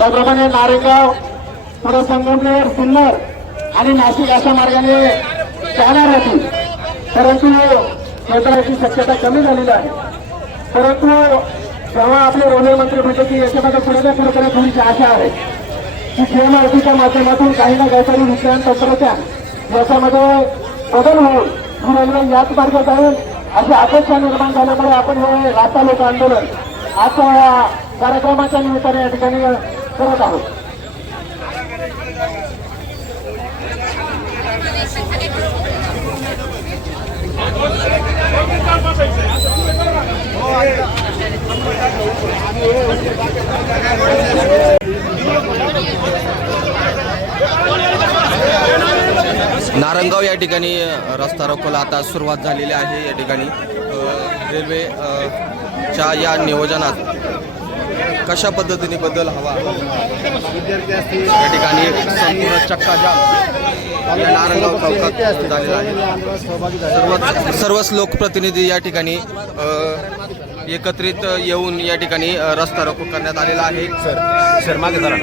त्याप्रमाणे नारेगाव पुढे संगमनेर सिन्नर आणि नाशिक अशा मार्गाने जाणार होती, परंतु केंद्राची शक्यता कमी झालेली आहे। परंतु जेव्हा आपले रेल्वे मंत्री म्हणजे की याच्यामध्ये पुढे थोडीशी आशा आहे की जेएमआरटीच्या माध्यमातून काही ना काहीतरी विज्ञान तंत्रज्ञान याच्यामध्ये बदल होईल, ही रेल्वे याच मार्गात जाईल अशी अपेक्षा निर्माण झाल्यामुळे आपण हे रास्ता लोक आंदोलन आजच्या या कार्यक्रमाच्या निमित्ताने या ठिकाणी करत आहोत। नारंगाव या ठिकाणी रस्ता रोकोला आता सुरुवात झालेली आहे। या ठिकाणी रेल्वे च्या या नियोजनात कशा पद्धतीने बदल हवा, या ठिकाणी संपूर्ण चक्काजाम या नारंगाव चौकात झालेला आहे। सर्वच लोकप्रतिनिधी या ठिकाणी एकत्रित येऊन या ठिकाणी रस्ता रोको करण्यात आलेला आहे। सर मागे जरा